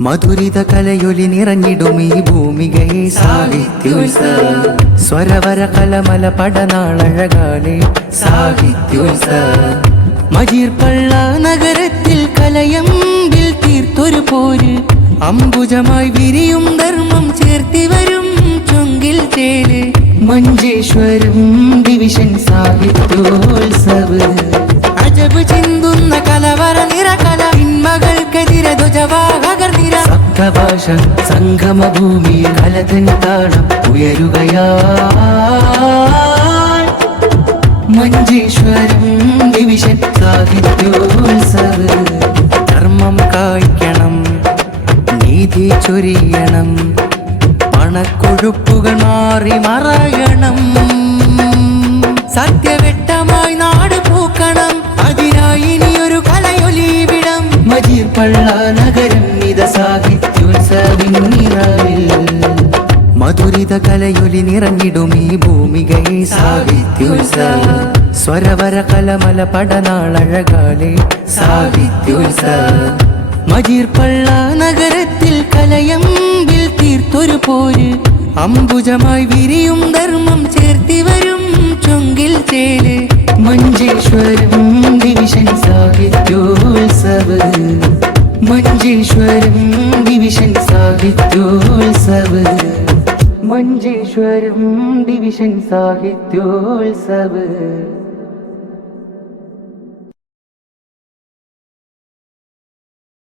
മധുരിത കലയൊലി നിറഞ്ഞിടും ഈ ഭൂമികയെ സാഹിത്യോത്സവം. സ്വരവര കലമല പടനാളഴകാലെ സാഹിത്യോത്സവം. മജീർപ്പള്ള നഗരത്തിൽ കലയമ്പിൽ തീർത്തൊരു പോര്, അംബുജമായി വിരിയും ധർമ്മം ചേർത്തി വരും ചുങ്കിൽ ചേല്. മഞ്ചേശ്വരം ഡിവിഷൻ സാഹിത്യോത്സവം. അജബ് ചിന്തുന്ന കലവറ നിറകല ഇന്മകൾക്കെതിരെ ധ്വജവാഹകർ നിര. സപ്തഭാഷ സംഗമഭൂമി കലതൻ താളം ഉയരുകയാ. മഞ്ചേശ്വരം ഡിവിഷൻ സാഹിത്യോത്സവം. ധർമ്മം കായ്ക്കണം, നീതി ചൊരിയണം, പണക്കൊഴുപ്പുകൾ മാറി മറയണം. സത്യവെട്ടമായി നാട് പൂക്കണം, അതിനായി ഇനിയൊരു കലയൊലിവിടം. മജീർപ്പള്ള നഗരം ഇത സാഹിത്യോത്സവിൻ നിറവിൽ. മധുരിത കലയൊലി നിറഞ്ഞിടും ഈ ഭൂമികയെ സാഹിത്യോത്സവം. സ്വരവര കലമല പടനാളഴകാലെ സാഹിത്യോത്സവം. മജീർപ്പള്ള നഗരത്തിൽ കലയമ്പിൽ തീർത്തൊരു പോര്, അംബുജമായി വിരിയും ധർമ്മം ചേർത്തി വരും ചുങ്കിൽ ചേല്. മഞ്ചേശ്വരം ഡിവിഷൻ സാഹിത്യോത്സവം. മഞ്ചേശ്വരം ഡിവിഷൻ സാഹിത്യോത്സവം. മഞ്ചേശ്വരം ഡിവിഷൻ സാഹിത്യോത്സവം.